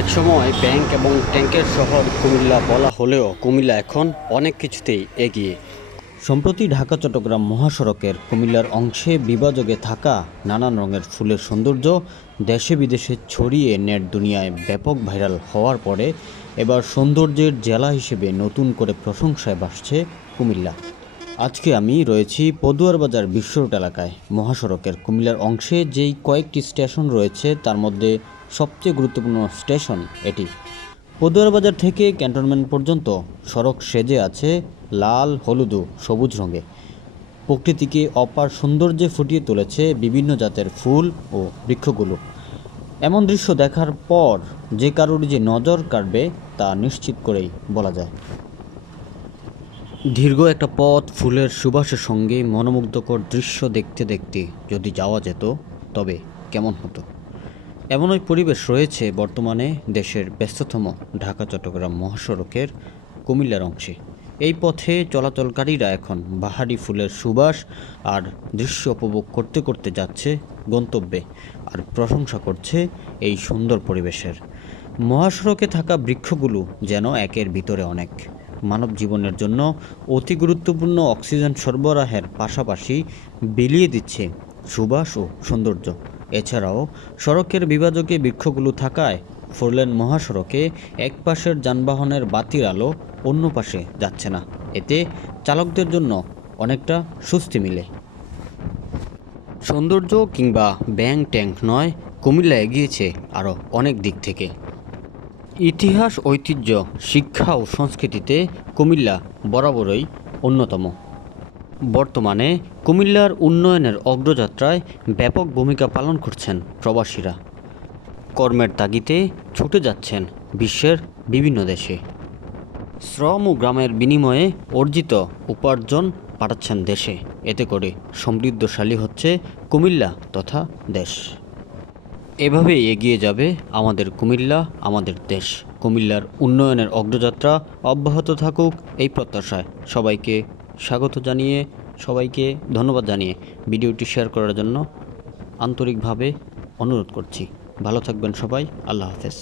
একসময় ব্যাংক এবং ট্যাঙ্কের শহর কুমিল্লা বলা হলেও কুমিল্লা এখন অনেক কিছুতেই এগিয়ে। সম্প্রতি ঢাকা চট্টগ্রাম মহাসড়কের কুমিল্লার অংশে বিভাজকে থাকা নানান রঙের ফুলের সৌন্দর্য দেশে বিদেশে ছড়িয়ে নেট দুনিয়ায় ব্যাপক ভাইরাল হওয়ার পরে এবার সৌন্দর্যের জেলা হিসেবে নতুন করে প্রশংসায় ভাসছে কুমিল্লা। আজকে আমি রয়েছি পদুয়ার বাজার বিশ্ব রোড এলাকায়। মহাসড়কের কুমিল্লার অংশে যেই কয়েকটি স্টেশন রয়েছে তার মধ্যে সবচেয়ে গুরুত্বপূর্ণ স্টেশন এটি। পদুয়ার বাজার থেকে ক্যান্টনমেন্ট পর্যন্ত সড়ক সেজে আছে লাল, হলুদ ও সবুজ রঙে। প্রকৃতিকে অপার সৌন্দর্যে ফুটিয়ে তুলেছে বিভিন্ন জাতের ফুল ও বৃক্ষগুলো। এমন দৃশ্য দেখার পর যে কারোর যে নজর কাড়বে তা নিশ্চিত করেই বলা যায়। দীর্ঘ একটা পথ ফুলের সুবাসের সঙ্গে মনোমুগ্ধকর দৃশ্য দেখতে দেখতে যদি যাওয়া যেত তবে কেমন হতো। এমনই পরিবেশ রয়েছে বর্তমানে দেশের ব্যস্ততম ঢাকা চট্টগ্রাম মহাসড়কের কুমিল্লার অংশে। এই পথে চলাচলকারীরা এখন বাহারি ফুলের সুবাস আর দৃশ্য উপভোগ করতে করতে যাচ্ছে গন্তব্যে, আর প্রশংসা করছে এই সুন্দর পরিবেশের। মহাসড়কে থাকা বৃক্ষগুলো যেন একের ভিতরে অনেক, মানব জীবনের জন্য অতি গুরুত্বপূর্ণ অক্সিজেন সরবরাহের পাশাপাশি বিলিয়ে দিচ্ছে সুবাস ও সৌন্দর্য। এছাড়াও সড়কের বিভাজকে বৃক্ষগুলো থাকায় ফোরলেন মহাসড়কে এক পাশের যানবাহনের বাতির আলো অন্য পাশে যাচ্ছে না। এতে চালকদের জন্য অনেকটা স্বস্তি মিলে। সৌন্দর্য কিংবা ব্যাং ট্যাঙ্ক নয়, কুমিল্লা এগিয়েছে আরও অনেক দিক থেকে। ইতিহাস, ঐতিহ্য, শিক্ষা ও সংস্কৃতিতে কুমিল্লা বরাবরই অন্যতম। বর্তমানে কুমিল্লার উন্নয়নের অগ্রযাত্রায় ব্যাপক ভূমিকা পালন করছেন প্রবাসীরা। কর্মের তাগিদে ছুটে যাচ্ছেন বিশ্বের বিভিন্ন দেশে। শ্রম ও গ্রামের বিনিময়ে অর্জিত উপার্জন পাঠাচ্ছেন দেশে। এতে করে সমৃদ্ধশালী হচ্ছে কুমিল্লা তথা দেশ। এভাবেই এগিয়ে যাবে আমাদের কুমিল্লা, আমাদের দেশ। কুমিল্লার উন্নয়নের অগ্রযাত্রা অব্যাহত থাকুক এই প্রত্যাশায় সবাইকে স্বাগত জানিয়ে, সবাইকে ধন্যবাদ জানিয়ে ভিডিওটি শেয়ার করার জন্য আন্তরিকভাবে অনুরোধ করছি। ভালো থাকবেন সবাই। আল্লাহ হাফেজ।